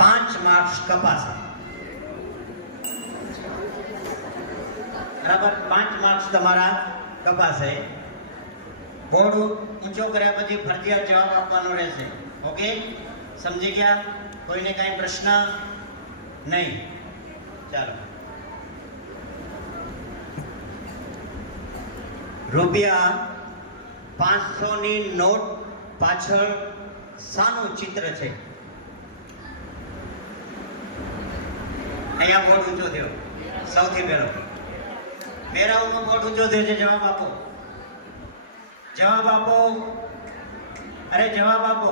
5 marks કપાશે. બરાબર, 5 marks તમારા કપાશે. Board ઊંચો કર્યા પછી ફરજિયાત જવાબ આપવાનો રહેશે. ઓકે, સમજી ગયા? કોઈને કાંઈ પ્રશ્ન નહીં? ચાલો. રૂપિયા 500 ની નોટ પાછળ શાનું ચિત્ર છે? અહીંયા બોર્ડ ઊંચો થયો. સૌથી પહેલો મેરાવનો બોર્ડ ઊંચો થયો છે. જવાબ આપો, જવાબ આપો. અરે જવાબ આપો.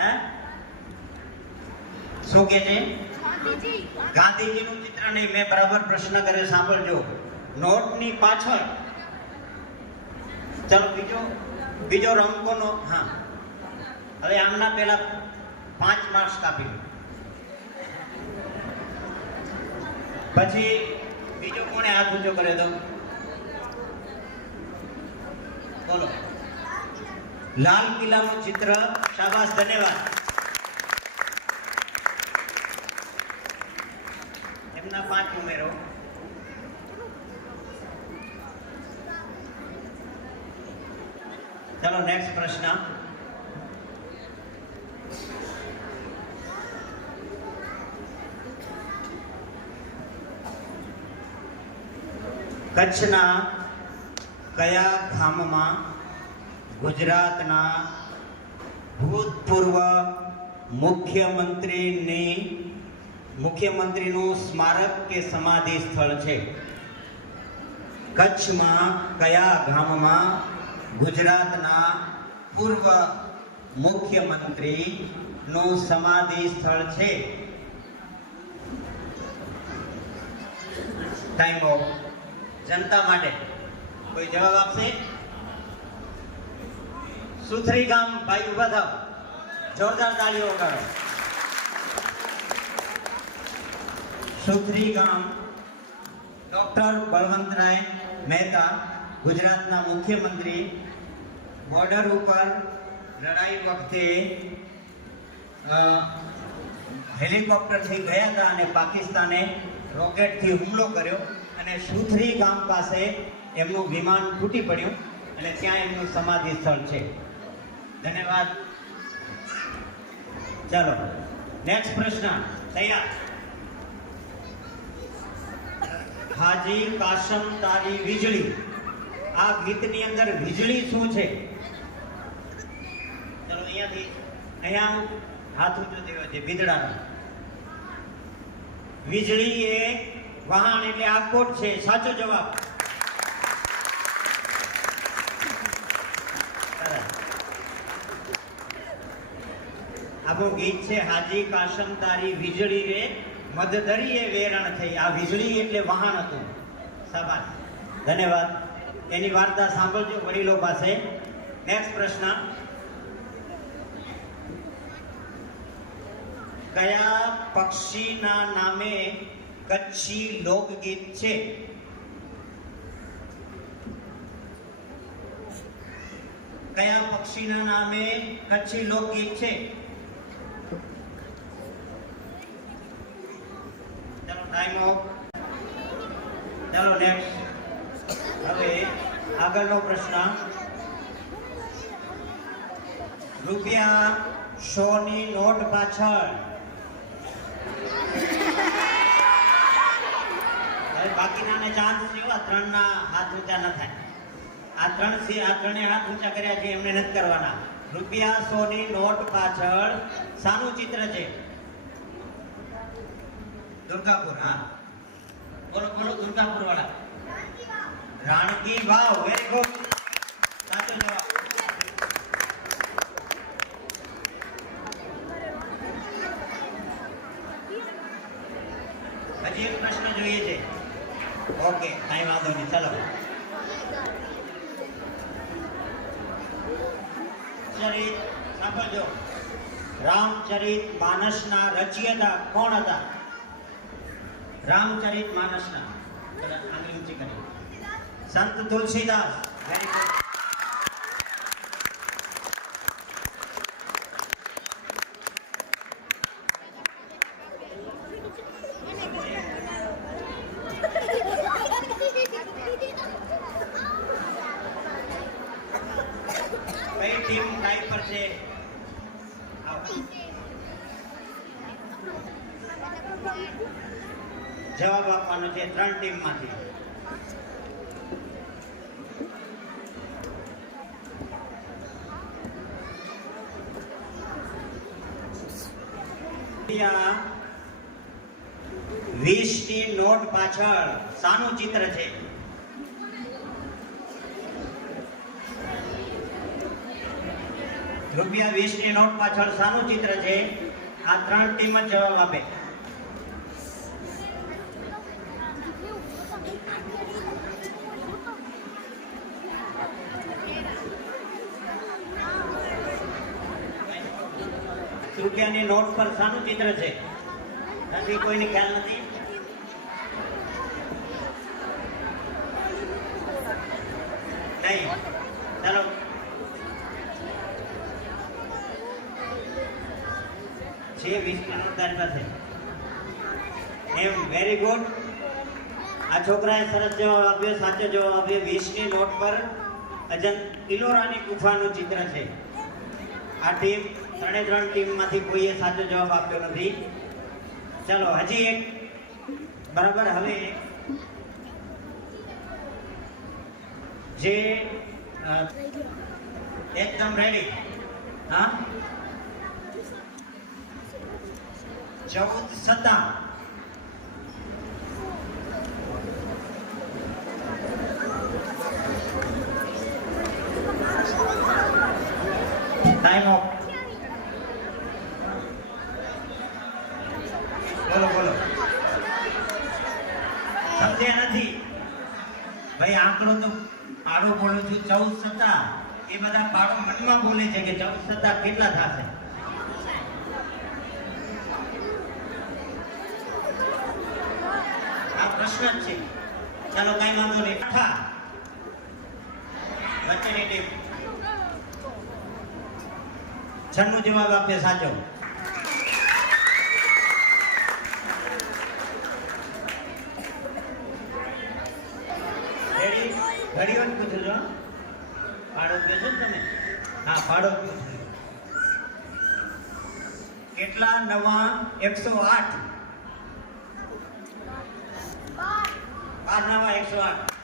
હે, શું કે છે? ગાંધીજીનું ચિત્ર નહીં. મેં બરાબર પ્રશ્ન કર્યો, સાંભળજો. નોટની પાછળ. ચાલો બીજો રંગ કોનો? હા, હવે આમના પહેલા 5 માર્ક્સ કાપી લો. પછી બીજો કોણે હાથ ઊંચો કર્યો તો? બોલો. લાલ કિલ્લાનું ચિત્ર. શાબાશ, ધન્યવાદ. એમના 5 ઉમેરો. ચલો નેક્સ્ટ પ્રશ્ન. કચ્છના કયા ગામમાં ગુજરાતના ભૂતપૂર્વ મુખ્યમંત્રીનું સ્મારક કે સમાધિ સ્થળ છે? કચ્છમાં કયા ગામમાં ગુજરાતના પૂર્વ મુખ્યમંત્રીનું સમાધિ સ્થળ છે? Time of. જનતા માટે કોઈ જવાબ આપશે? સુથરી ગામ. ભાઈ ઉભા થાવ, જોરદાર તાળીઓ વગાડો. સુથરી ગામ. ડોક્ટર બળવંતરાય મહેતા ગુજરાતના મુખ્યમંત્રી બોર્ડર ઉપર લડાઈ વખતે હેલિકોપ્ટરથી ગયા હતા અને પાકિસ્તાને રોકેટથી હુમલો કર્યો અને સુથરી ગામ પાસે એમનું વિમાન તૂટી પડ્યું અને ત્યાં એમનું સમાધિ સ્થળ છે. ધન્યવાદ. ચાલો નેક્સ્ટ પ્રશ્ન. તૈયાર? હાજી કાસમ તારી વીજળી. આ ગીતની અંદર વીજળી શું છે? ચલો અહીંયા હાથ ઊંચો થયો છે. બિદડાનો. વીજળી એ વાહન એટલે આગકોટ છે. સાચો જવાબ. આપણું ગીત છે હાજી કાસમ તારી વીજળી રે મધદરીએ વેરણ થઈ. આ વીજળી એટલે વાહન હતું. શાબાશ, ધન્યવાદ. એની વાર્તા સાંભળજો વડીલો પાસે. નેક્સ્ટ પ્રશ્ન. કયા પક્ષીના નામે કચ્છી લોકગીત છે? કયા પક્ષીના નામે કચ્છી લોકગીત છે? ચાલો ટાઈમ ઓફ. ચાલો નેક્સ્ટ. હવે આગળનો પ્રશ્ન. રૂપિયા 100 ની નોટ પાછળ બાકીનાને ચાન્સ જેવા 3 ના હાથ ઊંચા ન થાય. આ ત્રણે હાથ ઊંચા કર્યા છે, એમને નથી કરવાના. રૂપિયા 100 ની નોટ પાછળ શાનું ચિત્ર છે? દુર્ગાપુર. હા, બોલો બોલો. દુર્ગાપુર વાળા. રાણકી વાવ. વેરી ગુડ, સાચો જવાબ. હજી એક પ્રશ્ન જોઈએ છે. ઓકે, કાંઈ વાંધો નહીં. ચાલો ચરિત સાંભળજો. રામચરિત માનસના રચયિતા કોણ હતા? રામચરિત માનસના આંગળી ઊંચી કરી. સંત તુલસીદાસ. Very good. જવાબ આપવાનો છે 3 ટીમમાંથી. ₹20ની નોટ પાછળ શાનું ચિત્ર છે? ₹20ની નોટ પાછળ શાનું ચિત્ર છે? આ 3 ટીમ જ જવાબ આપે. રૂપિયાની નોટ પર શાનું ચિત્ર છે? નથી, કોઈને ખ્યાલ નથી? નહીં. ચાલો, છે 20ની નોટ તારી પાસે. એમ, વેરી ગુડ. આ છોકરાએ સરસ જવાબ આપ્યો, સાચો જવાબ આપ્યો. 20ની નોટ પર ઇલોરાની ગુફાનું ચિત્ર છે. આ ટીમ 3 ટીમમાંથી કોઈએ સાચો જવાબ આપ્યો નથી. ચલો, હજી એક. બરાબર, હવે જે એકદમ રેડી. હા, 14 સત્તા. Time of. બોલો બોલો. સમજ્યા નથી ભાઈ? આંકડો તો પાડો બોલું છું. 14 સત્તા. એ બધા પાડો મનમાં બોલે છે કે 14 સત્તા કેટલા થશે. આ પ્રશ્ન જ છે. ચાલો, કઈ વાંધો નહીં. વચ્ચેની ટીમ 96 જવાબ આપે સાચો. રેડી? ઘડીઓ જ પૂછું છો. પાડો કહો છો તમે? હા, પાડો પૂછું. કેટલા નવા 108? 12 નવા 108.